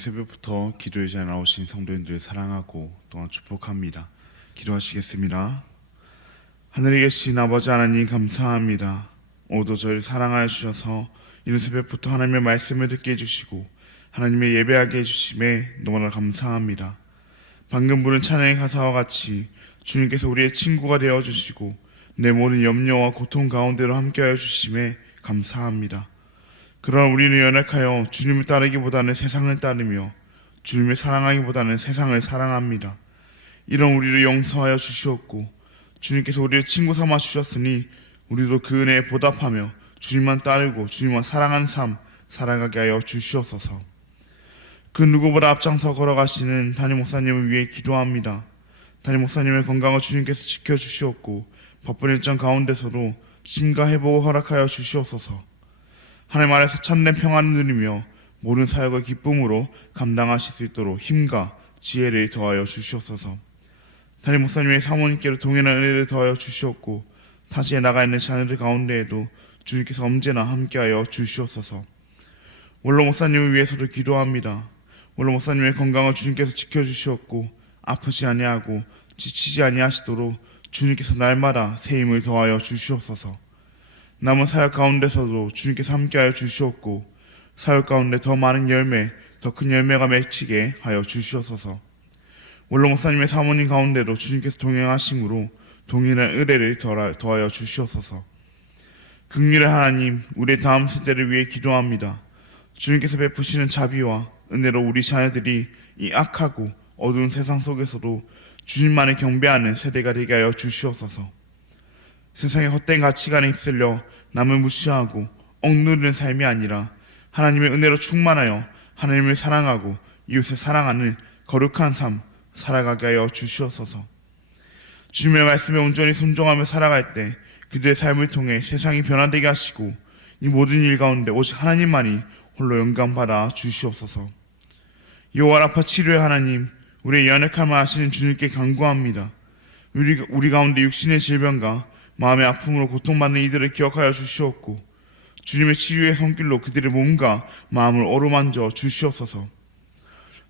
새벽부터 기도에 잘 나오신 성도님들을 사랑하고 또한 축복합니다. 기도하시겠습니다. 하늘에 계신 아버지 하나님 감사합니다. 오늘도 저희를 사랑하여 주셔서 이른 새벽부터 하나님의 말씀을 듣게 해주시고 하나님의 예배하게 해주심에 너무나 감사합니다. 방금 부른 찬양의 가사와 같이 주님께서 우리의 친구가 되어주시고 내 모든 염려와 고통 가운데로 함께하여 주심에 감사합니다. 그러나 우리는 연약하여 주님을 따르기보다는 세상을 따르며 주님을 사랑하기보다는 세상을 사랑합니다. 이런 우리를 용서하여 주시옵고 주님께서 우리를 친구 삼아 주셨으니 우리도 그 은혜에 보답하며 주님만 따르고 주님만 사랑하는 삶 살아가게 하여 주시옵소서. 그 누구보다 앞장서 걸어가시는 담임 목사님을 위해 기도합니다. 담임 목사님의 건강을 주님께서 지켜주시옵고 바쁜 일정 가운데서도 심가 회복을 허락하여 주시옵소서. 하나님 아래서 참된 평안을 누리며 모든 사역을 기쁨으로 감당하실 수 있도록 힘과 지혜를 더하여 주시옵소서. 담임 목사님의 사모님께로 동일한 은혜를 더하여 주시옵고 타지에 나가 있는 자녀들 가운데에도 주님께서 언제나 함께하여 주시옵소서. 원로 목사님을 위해서도 기도합니다. 원로 목사님의 건강을 주님께서 지켜주시옵고 아프지 아니하고 지치지 아니하시도록 주님께서 날마다 새 힘을 더하여 주시옵소서. 남은 사역 가운데서도 주님께서 함께하여 주시옵고 사역 가운데 더 많은 열매, 더 큰 열매가 맺히게 하여 주시옵소서. 원로 목사님의 사모님 가운데도 주님께서 동행하심으로 동일한 의뢰를 더하여 주시옵소서. 긍휼의 하나님, 우리의 다음 세대를 위해 기도합니다. 주님께서 베푸시는 자비와 은혜로 우리 자녀들이 이 악하고 어두운 세상 속에서도 주님만을 경배하는 세대가 되게 하여 주시옵소서. 세상의 헛된 가치관에 휩쓸려 남을 무시하고 억누르는 삶이 아니라 하나님의 은혜로 충만하여 하나님을 사랑하고 이웃을 사랑하는 거룩한 삶 살아가게 하여 주시옵소서. 주님의 말씀에 온전히 순종하며 살아갈 때 그들의 삶을 통해 세상이 변화되게 하시고 이 모든 일 가운데 오직 하나님만이 홀로 영광받아 주시옵소서. 여호와 라파 치료의 하나님, 우리의 연약함을 아시는 주님께 간구합니다. 우리 가운데 육신의 질병과 마음의 아픔으로 고통받는 이들을 기억하여 주시옵고 주님의 치유의 손길로 그들의 몸과 마음을 어루만져 주시옵소서.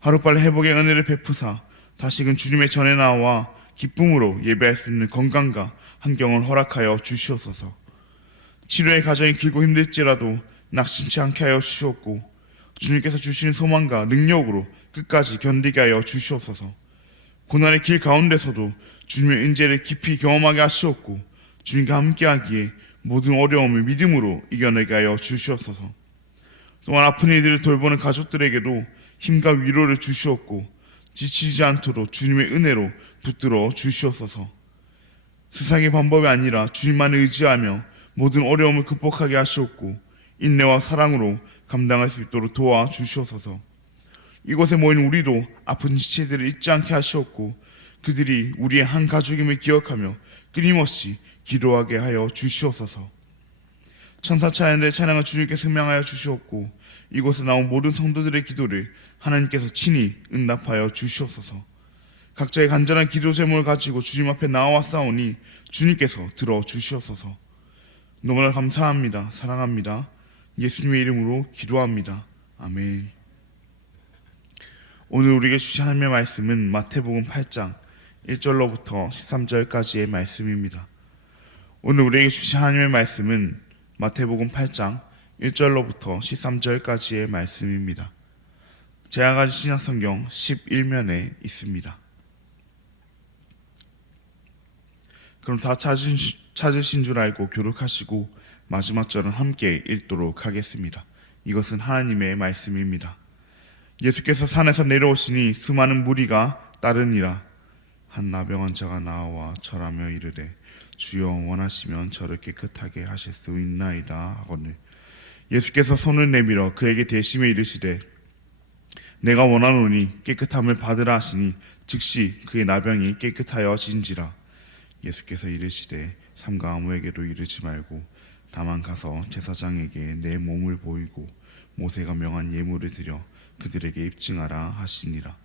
하루빨리 회복의 은혜를 베푸사 다시금 주님의 전에 나와 기쁨으로 예배할 수 있는 건강과 환경을 허락하여 주시옵소서. 치료의 과정이 길고 힘들지라도 낙심치 않게 하여 주시옵고 주님께서 주시는 소망과 능력으로 끝까지 견디게 하여 주시옵소서. 고난의 길 가운데서도 주님의 은혜를 깊이 경험하게 하시옵고 주님과 함께하기에 모든 어려움을 믿음으로 이겨내게 하여 주시옵소서. 또한 아픈 이들을 돌보는 가족들에게도 힘과 위로를 주시옵고 지치지 않도록 주님의 은혜로 붙들어 주시옵소서. 세상의 방법이 아니라 주님만을 의지하며 모든 어려움을 극복하게 하시옵고 인내와 사랑으로 감당할 수 있도록 도와주시옵소서. 이곳에 모인 우리도 아픈 지체들을 잊지 않게 하시옵고 그들이 우리의 한 가족임을 기억하며 끊임없이 기도하게 하여 주시옵소서. 천사 차연들의 찬양을 주님께서 흥명하여 주시옵고 이곳에 나온 모든 성도들의 기도를 하나님께서 친히 응답하여 주시옵소서. 각자의 간절한 기도 제목을 가지고 주님 앞에 나와왔사오니 주님께서 들어주시옵소서. 너무나 감사합니다. 사랑합니다. 예수님의 이름으로 기도합니다. 아멘. 오늘 우리에게 주신 하나님의 말씀은 마태복음 8장 1절로부터 13절까지의 말씀입니다. 오늘 우리에게 주신 하나님의 말씀은 마태복음 8장 1절로부터 13절까지의 말씀입니다. 제가 가진 신약성경 11면에 있습니다. 그럼 다 찾으신 줄 알고 교독하시고 마지막 절은 함께 읽도록 하겠습니다. 이것은 하나님의 말씀입니다. 예수께서 산에서 내려오시니 수많은 무리가 따르니라. 한 나병한 자가 나와 절하며 이르되 주여 원하시면 저를 깨끗하게 하실 수 있나이다 하거늘 예수께서 손을 내밀어 그에게 대심에 이르시되 내가 원하노니 깨끗함을 받으라 하시니 즉시 그의 나병이 깨끗하여진지라. 예수께서 이르시되 삼가 아무에게도 이르지 말고 다만 가서 제사장에게 내 몸을 보이고 모세가 명한 예물을 드려 그들에게 입증하라 하시니라.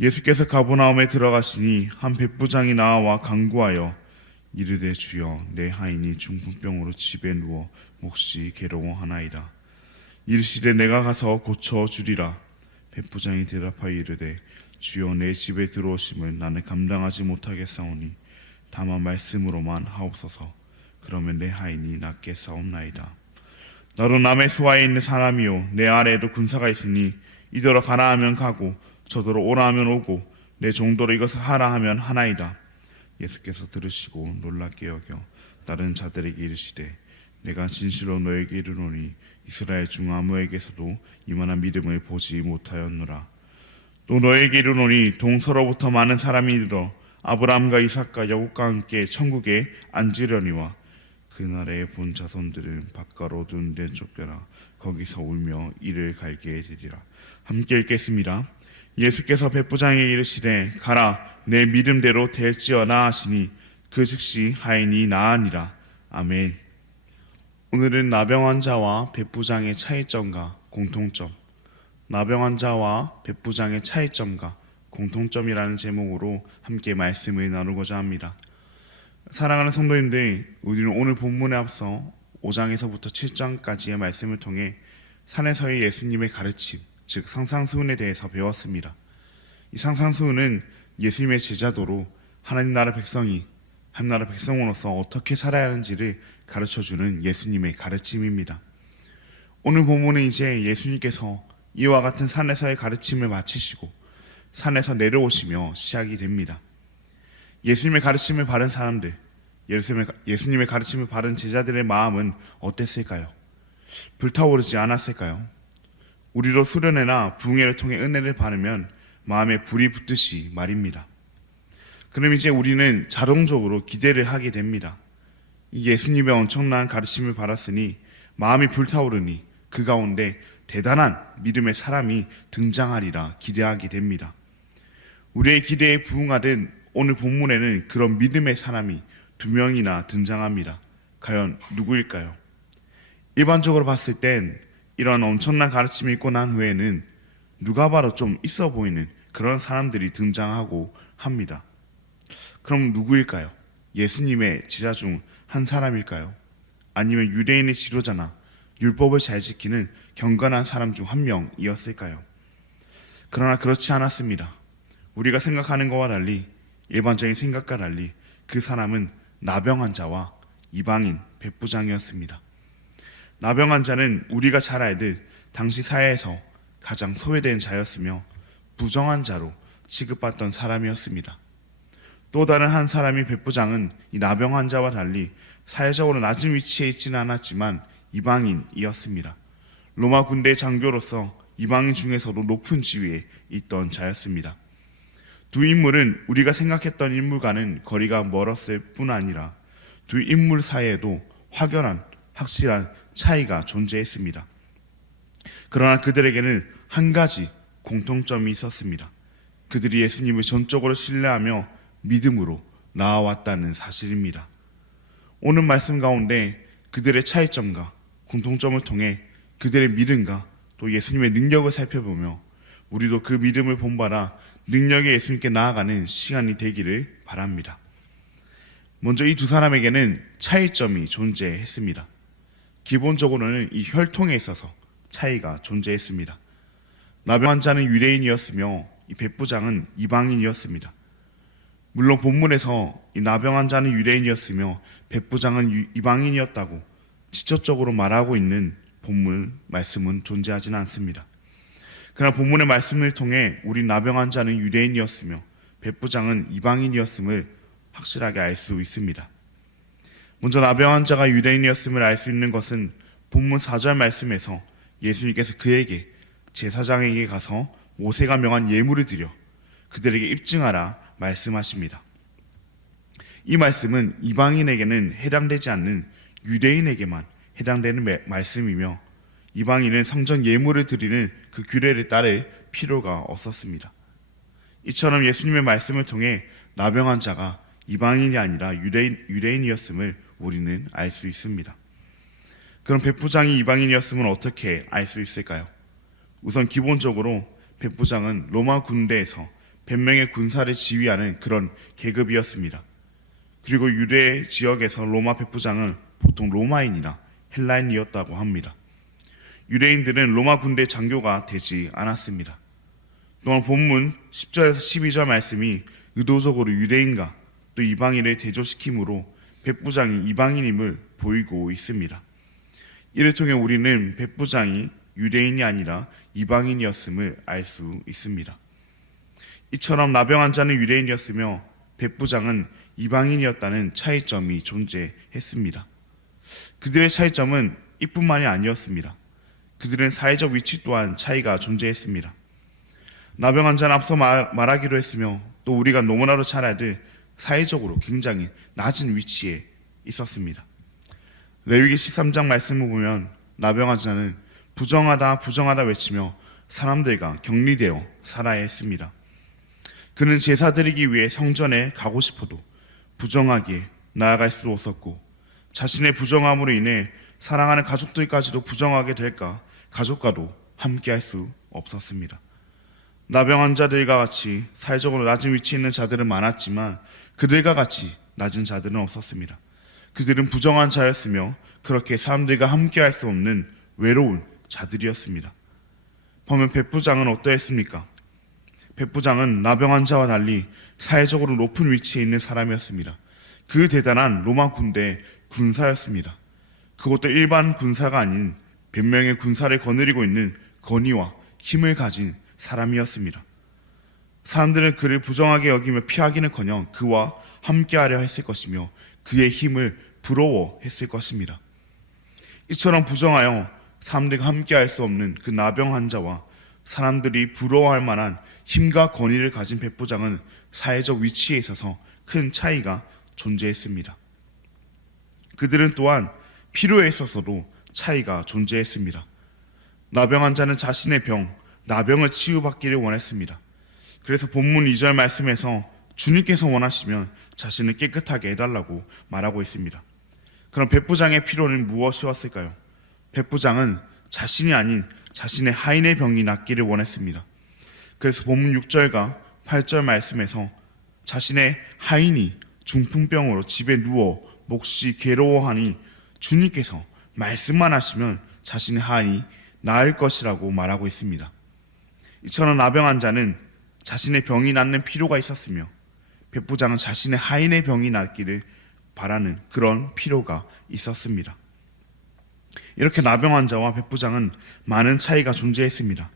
예수께서 가버나움에 들어가시니 한 백부장이 나와 간구하여 이르되 주여 내 하인이 중풍병으로 집에 누워 몹시 괴로워하나이다. 이르시되 내가 가서 고쳐 주리라. 백부장이 대답하여 이르되 주여 내 집에 들어오심을 나는 감당하지 못하겠사오니 다만 말씀으로만 하옵소서. 그러면 내 하인이 낫게 싸움나이다. 나도 남의 수하에 있는 사람이요 내 아래에도 군사가 있으니 이더러 가라 하면 가고 저더러 오라 하면 오고 내 종도로 이것을 하라 하면 하나이다. 예수께서 들으시고 놀랍게 여겨 다른 자들에게 이르시되 내가 진실로 너에게 이르노니 이스라엘 중 아무에게서도 이만한 믿음을 보지 못하였노라. 또 너에게 이르노니 동서로부터 많은 사람이 이르러 아브라함과 이삭과 야곱과 함께 천국에 앉으려니와 그 나라의 본 자손들은 바깥으로 둔 데 쫓겨나 거기서 울며 이를 갈게 되리라. 함께 읽겠습니다. 예수께서 백부장에게 이르시되 가라 내 믿음대로 될지어다 하시니 그 즉시 하인이 나으니라. 아멘. 오늘은 나병 환자와 백부장의 차이점과 공통점, 나병 환자와 백부장의 차이점과 공통점이라는 제목으로 함께 말씀을 나누고자 합니다. 사랑하는 성도님들, 우리는 오늘 본문에 앞서 5장에서부터 7장까지의 말씀을 통해 산에서의 예수님의 가르침, 즉 상상수훈에 대해서 배웠습니다. 이 상상수훈은 예수님의 제자도로 하나님 나라 백성이 한 나라 백성으로서 어떻게 살아야 하는지를 가르쳐주는 예수님의 가르침입니다. 오늘 본문은 이제 예수님께서 이와 같은 산에서의 가르침을 마치시고 산에서 내려오시며 시작이 됩니다. 예수님의 가르침을 바른 사람들, 예수님의 가르침을 바른 제자들의 마음은 어땠을까요? 불타오르지 않았을까요? 우리도 수련회나 부흥회를 통해 은혜를 받으면 마음에 불이 붙듯이 말입니다. 그럼 이제 우리는 자동적으로 기대를 하게 됩니다. 예수님의 엄청난 가르침을 받았으니 마음이 불타오르니 그 가운데 대단한 믿음의 사람이 등장하리라 기대하게 됩니다. 우리의 기대에 부응하듯 오늘 본문에는 그런 믿음의 사람이 2명이나 등장합니다. 과연 누구일까요? 일반적으로 봤을 땐 이런 엄청난 가르침을 읽고 난 후에는 누가 봐도 좀 있어 보이는 그런 사람들이 등장하고 합니다. 그럼 누구일까요? 예수님의 제자 중 한 사람일까요? 아니면 유대인의 지도자나 율법을 잘 지키는 경건한 사람 중 한 명이었을까요? 그러나 그렇지 않았습니다. 우리가 생각하는 것과 달리, 일반적인 생각과 달리 그 사람은 나병 환자와 이방인 백부장이었습니다. 나병 환자는 우리가 잘 알듯 당시 사회에서 가장 소외된 자였으며 부정한 자로 취급받던 사람이었습니다. 또 다른 한 사람인 백부장은 이 나병 환자와 달리 사회적으로 낮은 위치에 있지는 않았지만 이방인이었습니다. 로마 군대의 장교로서 이방인 중에서도 높은 지위에 있던 자였습니다. 두 인물은 우리가 생각했던 인물과는 거리가 멀었을 뿐 아니라 두 인물 사이에도 확연한 확실한 차이가 존재했습니다. 그러나 그들에게는 한 가지 공통점이 있었습니다. 그들이 예수님을 전적으로 신뢰하며 믿음으로 나아왔다는 사실입니다. 오늘 말씀 가운데 그들의 차이점과 공통점을 통해 그들의 믿음과 또 예수님의 능력을 살펴보며 우리도 그 믿음을 본받아 능력의 예수님께 나아가는 시간이 되기를 바랍니다. 먼저 이 두 사람에게는 차이점이 존재했습니다. 기본적으로는 이 혈통에 있어서 차이가 존재했습니다. 나병 환자는 유대인이었으며 이 백부장은 이방인이었습니다. 물론 본문에서 이 나병 환자는 유대인이었으며 백부장은 이방인이었다고 직접적으로 말하고 있는 본문 말씀은 존재하지는 않습니다. 그러나 본문의 말씀을 통해 우리 나병 환자는 유대인이었으며 백부장은 이방인이었음을 확실하게 알 수 있습니다. 먼저 나병 환자가 유대인이었음을 알 수 있는 것은 본문 4절 말씀에서 예수님께서 그에게 제사장에게 가서 모세가 명한 예물을 드려 그들에게 입증하라 말씀하십니다. 이 말씀은 이방인에게는 해당되지 않는 유대인에게만 해당되는 말씀이며 이방인은 성전 예물을 드리는 그 규례를 따를 필요가 없었습니다. 이처럼 예수님의 말씀을 통해 나병 환자가 이방인이 아니라 유대인이었음을 우리는 알 수 있습니다. 그럼 백부장이 이방인이었음을 어떻게 알 수 있을까요? 우선 기본적으로 백부장은 로마 군대에서 100명의 군사를 지휘하는 그런 계급이었습니다. 그리고 유대 지역에서 로마 백부장은 보통 로마인이나 헬라인이었다고 합니다. 유대인들은 로마 군대 장교가 되지 않았습니다. 또한 본문 10절에서 12절 말씀이 의도적으로 유대인과 또 이방인을 대조시킴으로 백부장이 이방인임을 보이고 있습니다. 이를 통해 우리는 백부장이 유대인이 아니라 이방인이었음을 알 수 있습니다. 이처럼 나병 환자는 유대인이었으며 백부장은 이방인이었다는 차이점이 존재했습니다. 그들의 차이점은 이뿐만이 아니었습니다. 그들은 사회적 위치 또한 차이가 존재했습니다. 나병 환자는 앞서 말하기로 했으며 또 우리가 너무나도 잘 알듯 사회적으로 굉장히 낮은 위치에 있었습니다. 레위기 13장 말씀을 보면 나병 환자는 부정하다 부정하다 외치며 사람들과 격리되어 살아야 했습니다. 그는 제사 드리기 위해 성전에 가고 싶어도 부정하기에 나아갈 수 없었고 자신의 부정함으로 인해 사랑하는 가족들까지도 부정하게 될까 가족과도 함께할 수 없었습니다. 나병 환자들과 같이 사회적으로 낮은 위치에 있는 자들은 많았지만 그들과 같이 낮은 자들은 없었습니다. 그들은 부정한 자였으며 그렇게 사람들과 함께할 수 없는 외로운 자들이었습니다. 보면 백부장은 어떠했습니까? 백부장은 나병 환자와 달리 사회적으로 높은 위치에 있는 사람이었습니다. 그 대단한 로마 군대의 군사였습니다. 그것도 일반 군사가 아닌 100명의 군사를 거느리고 있는 권위와 힘을 가진 사람이었습니다. 사람들은 그를 부정하게 여기며 피하기는커녕 그와 함께하려 했을 것이며 그의 힘을 부러워했을 것입니다. 이처럼 부정하여 사람들과 함께할 수 없는 그 나병 환자와 사람들이 부러워할 만한 힘과 권위를 가진 백부장은 사회적 위치에 있어서 큰 차이가 존재했습니다. 그들은 또한 필요에 있어서도 차이가 존재했습니다. 나병 환자는 자신의 병, 나병을 치유받기를 원했습니다. 그래서 본문 2절 말씀에서 주님께서 원하시면 자신을 깨끗하게 해달라고 말하고 있습니다. 그럼 백부장의 필요는 무엇이었을까요? 백부장은 자신이 아닌 자신의 하인의 병이 낫기를 원했습니다. 그래서 본문 6절과 8절 말씀에서 자신의 하인이 중풍병으로 집에 누워 몹시 괴로워하니 주님께서 말씀만 하시면 자신의 하인이 나을 것이라고 말하고 있습니다. 이처럼 나병 환자는 자신의 병이 낫는 필요가 있었으며 백부장은 자신의 하인의 병이 낫기를 바라는 그런 필요가 있었습니다. 이렇게 나병 환자와 백부장은 많은 차이가 존재했습니다.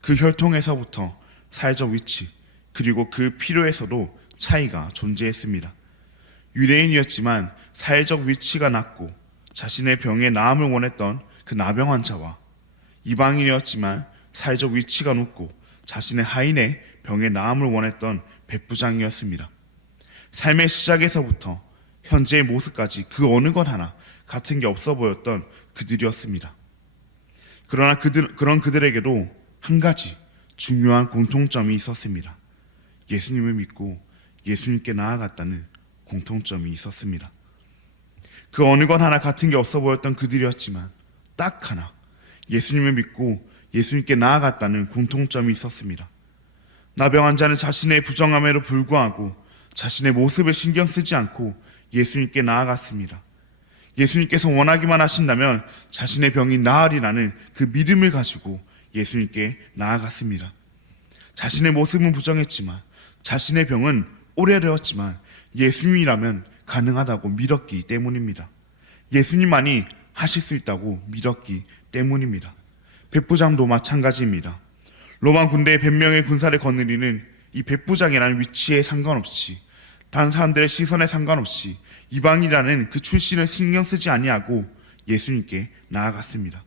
그 혈통에서부터 사회적 위치 그리고 그 필요에서도 차이가 존재했습니다. 유대인이었지만 사회적 위치가 낮고 자신의 병의 나음을 원했던 그 나병 환자와 이방인이었지만 사회적 위치가 높고 자신의 하인의 병의 나음을 원했던 백부장이었습니다. 삶의 시작에서부터 현재의 모습까지 그 어느 것 하나 같은 게 없어 보였던 그들이었습니다. 그러나 그런 그들에게도 한 가지 중요한 공통점이 있었습니다. 예수님을 믿고 예수님께 나아갔다는 공통점이 있었습니다. 그 어느 것 하나 같은 게 없어 보였던 그들이었지만 딱 하나 예수님을 믿고 예수님께 나아갔다는 공통점이 있었습니다. 나병 환자는 자신의 부정함에도 불구하고 자신의 모습을 신경 쓰지 않고 예수님께 나아갔습니다. 예수님께서 원하기만 하신다면 자신의 병이 나으리라는 그 믿음을 가지고 예수님께 나아갔습니다. 자신의 모습은 부정했지만 자신의 병은 오래되었지만 예수님이라면 가능하다고 믿었기 때문입니다. 예수님만이 하실 수 있다고 믿었기 때문입니다. 백부장도 마찬가지입니다. 로마 군대의 100명의 군사를 거느리는 이 백부장이라는 위치에 상관없이 다른 사람들의 시선에 상관없이 이방이라는 그 출신을 신경 쓰지 아니하고 예수님께 나아갔습니다.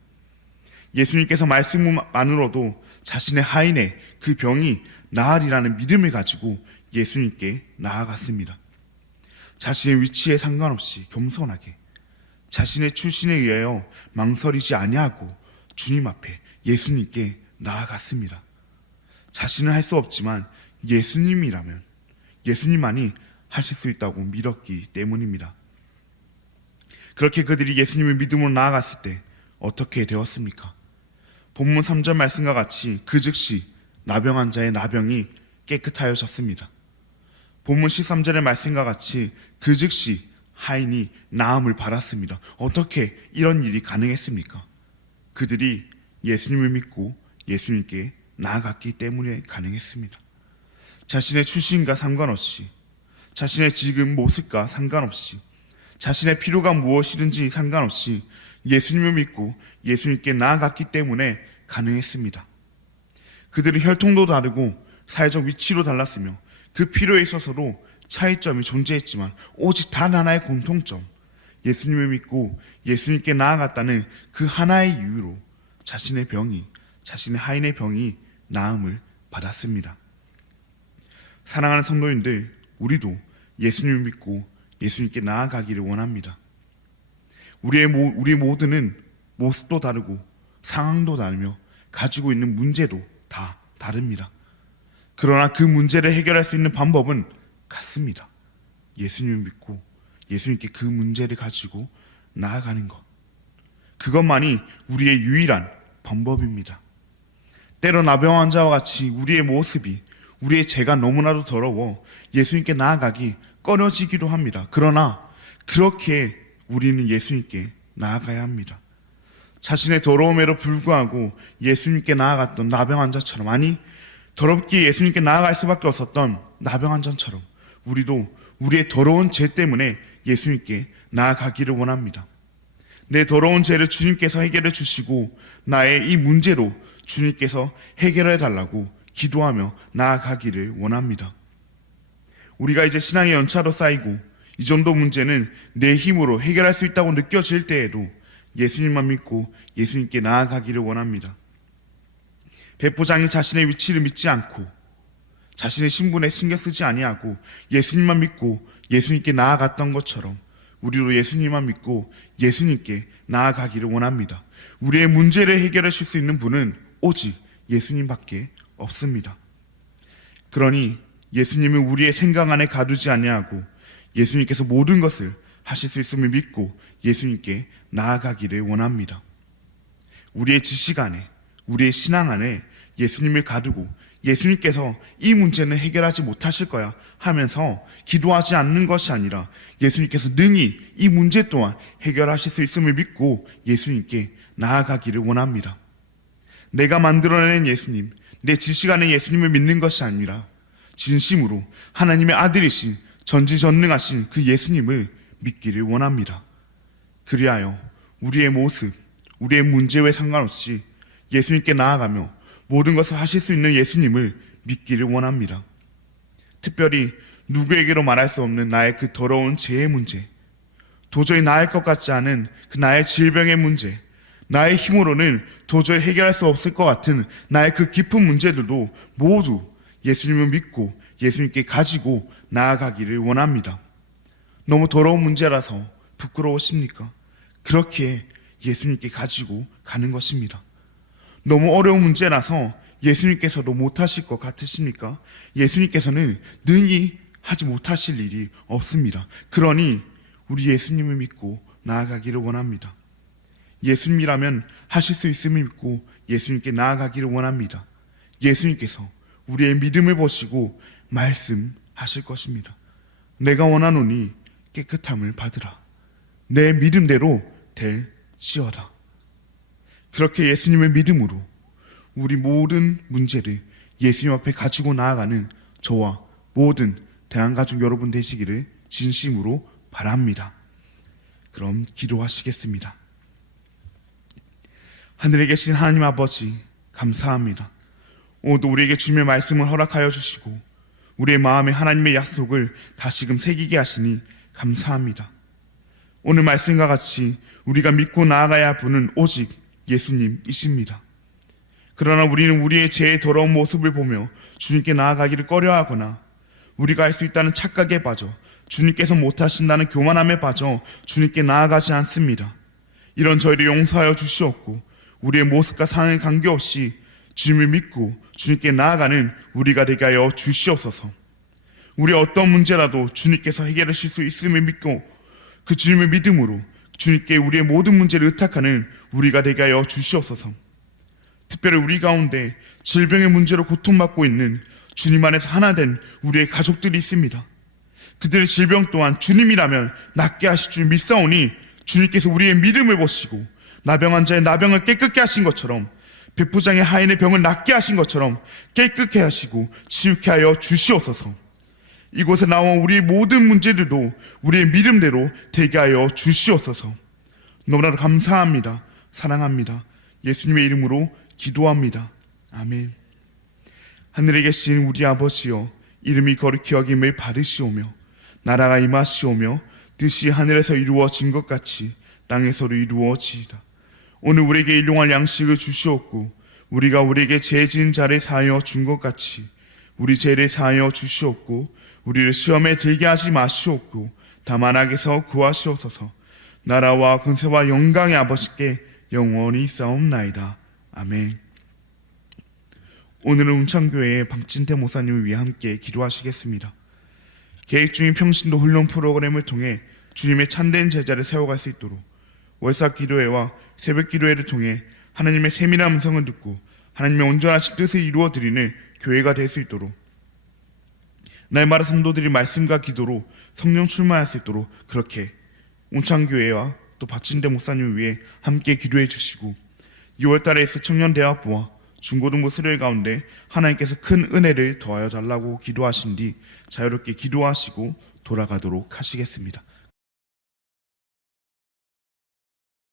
예수님께서 말씀만으로도 자신의 하인의 그 병이 나으리라는 믿음을 가지고 예수님께 나아갔습니다. 자신의 위치에 상관없이 겸손하게 자신의 출신에 의하여 망설이지 아니하고 주님 앞에 예수님께 나아갔습니다. 자신은 할 수 없지만 예수님이라면 예수님만이 하실 수 있다고 믿었기 때문입니다. 그렇게 그들이 예수님을 믿음으로 나아갔을 때 어떻게 되었습니까? 본문 3절 말씀과 같이 그 즉시 나병 환자의 나병이 깨끗하여졌습니다. 본문 13절의 말씀과 같이 그 즉시 하인이 나음을 받았습니다. 어떻게 이런 일이 가능했습니까? 그들이 예수님을 믿고 예수님께 나아갔기 때문에 가능했습니다. 자신의 출신과 상관없이, 자신의 지금 모습과 상관없이, 자신의 필요가 무엇이든지 상관없이 예수님을 믿고 예수님께 나아갔기 때문에 가능했습니다. 그들은 혈통도 다르고 사회적 위치로 달랐으며 그 필요에 있어서도 차이점이 존재했지만 오직 단 하나의 공통점, 예수님을 믿고 예수님께 나아갔다는 그 하나의 이유로 자신의 하인의 병이 나음을 받았습니다. 사랑하는 성도님들, 우리도 예수님을 믿고 예수님께 나아가기를 원합니다. 우리 모두는 모습도 다르고 상황도 다르며 가지고 있는 문제도 다 다릅니다. 그러나 그 문제를 해결할 수 있는 방법은 같습니다. 예수님을 믿고 예수님께 그 문제를 가지고 나아가는 것, 그것만이 우리의 유일한 방법입니다. 때로 나병 환자와 같이 우리의 모습이, 우리의 죄가 너무나도 더러워 예수님께 나아가기 꺼려지기도 합니다. 그러나 그렇게 우리는 예수님께 나아가야 합니다. 자신의 더러움에도 불구하고 예수님께 나아갔던 나병 환자처럼, 아니 더럽게 예수님께 나아갈 수밖에 없었던 나병 환자처럼 우리도 우리의 더러운 죄 때문에 예수님께 나아가기를 원합니다. 내 더러운 죄를 주님께서 해결해 주시고 나의 이 문제로 주님께서 해결해 달라고 기도하며 나아가기를 원합니다. 우리가 이제 신앙의 연차로 쌓이고 이 정도 문제는 내 힘으로 해결할 수 있다고 느껴질 때에도 예수님만 믿고 예수님께 나아가기를 원합니다. 백부장이 자신의 위치를 믿지 않고 자신의 신분에 신경 쓰지 아니하고 예수님만 믿고 예수님께 나아갔던 것처럼 우리도 예수님만 믿고 예수님께 나아가기를 원합니다. 우리의 문제를 해결하실 수 있는 분은 오직 예수님밖에 없습니다. 그러니 예수님은 우리의 생각 안에 가두지 아니하고 예수님께서 모든 것을 하실 수 있음을 믿고 예수님께 나아가기를 원합니다. 우리의 지식 안에, 우리의 신앙 안에 예수님을 가두고 예수님께서 이 문제는 해결하지 못하실 거야 하면서 기도하지 않는 것이 아니라 예수님께서 능히 이 문제 또한 해결하실 수 있음을 믿고 예수님께 나아가기를 원합니다. 내가 만들어낸 예수님, 내 지식 안에 예수님을 믿는 것이 아니라 진심으로 하나님의 아들이신 전지전능하신 그 예수님을 믿기를 원합니다. 그리하여 우리의 모습, 우리의 문제와 상관없이 예수님께 나아가며 모든 것을 하실 수 있는 예수님을 믿기를 원합니다. 특별히 누구에게로 말할 수 없는 나의 그 더러운 죄의 문제, 도저히 나을 것 같지 않은 그 나의 질병의 문제, 나의 힘으로는 도저히 해결할 수 없을 것 같은 나의 그 깊은 문제들도 모두 예수님을 믿고 예수님께 가지고 나아가기를 원합니다. 너무 더러운 문제라서 부끄러우십니까? 그렇게 예수님께 가지고 가는 것입니다. 너무 어려운 문제라서 예수님께서도 못하실 것 같으십니까? 예수님께서는 능히 하지 못하실 일이 없습니다. 그러니 우리 예수님을 믿고 나아가기를 원합니다. 예수님이라면 하실 수 있음을 믿고 예수님께 나아가기를 원합니다. 예수님께서 우리의 믿음을 보시고 말씀하실 것입니다. 내가 원하노니 깨끗함을 받으라. 내 믿음대로 될지어다. 그렇게 예수님의 믿음으로 우리 모든 문제를 예수님 앞에 가지고 나아가는 저와 모든 대한가족 여러분 되시기를 진심으로 바랍니다. 그럼 기도하시겠습니다. 하늘에 계신 하나님 아버지, 감사합니다. 오늘도 우리에게 주님의 말씀을 허락하여 주시고 우리의 마음에 하나님의 약속을 다시금 새기게 하시니 감사합니다. 오늘 말씀과 같이 우리가 믿고 나아가야 할 분은 오직 예수님이십니다. 그러나 우리는 우리의 죄의 더러운 모습을 보며 주님께 나아가기를 꺼려하거나 우리가 할 수 있다는 착각에 빠져 주님께서 못하신다는 교만함에 빠져 주님께 나아가지 않습니다. 이런 저희를 용서하여 주시옵고 우리의 모습과 상황에 관계없이 주님을 믿고 주님께 나아가는 우리가 되게 하여 주시옵소서. 우리의 어떤 문제라도 주님께서 해결하실 수 있음을 믿고 그 주님의 믿음으로 주님께 우리의 모든 문제를 의탁하는 우리가 되게 하여 주시옵소서. 특별히 우리 가운데 질병의 문제로 고통받고 있는 주님 안에서 하나 된 우리의 가족들이 있습니다. 그들의 질병 또한 주님이라면 낫게 하실 줄 믿사오니 주님께서 우리의 믿음을 보시고 나병 환자의 나병을 깨끗게 하신 것처럼 백부장의 하인의 병을 낫게 하신 것처럼 깨끗게 하시고 치유케 하여 주시옵소서. 이곳에 나온 우리의 모든 문제들도 우리의 믿음대로 되게 하여 주시옵소서. 너무나도 감사합니다. 사랑합니다. 예수님의 이름으로 기도합니다. 아멘. 하늘에 계신 우리 아버지여, 이름이 거룩히 여김을 받으시오며 나라가 임하시오며 뜻이 하늘에서 이루어진 것 같이 땅에서도 이루어지이다. 오늘 우리에게 일용할 양식을 주시옵고 우리가 우리에게 죄 지은 자를 사하여 준 것 같이 우리 죄를 사하여 주시옵고 우리를 시험에 들게 하지 마시옵고 다만 악에서 구하시옵소서. 나라와 권세와 영광의 아버지께 영원히 있사옵나이다. 아멘. 오늘은 운창교회의 박진태 목사님을 위해 함께 기도하시겠습니다. 계획 중인 평신도 훈련 프로그램을 통해 주님의 참된 제자를 세워갈 수 있도록 월삭 기도회와 새벽 기도회를 통해 하나님의 세밀한 음성을 듣고 하나님의 온전하신 뜻을 이루어드리는 교회가 될 수 있도록 날마다 성도들이 말씀과 기도로 성령 충만할 수 있도록 그렇게 온창교회와 또 박진대 목사님을 위해 함께 기도해 주시고 6월달에 있을 청년대학부와 중고등부 수료회 가운데 하나님께서 큰 은혜를 더하여 달라고 기도하신 뒤 자유롭게 기도하시고 돌아가도록 하시겠습니다.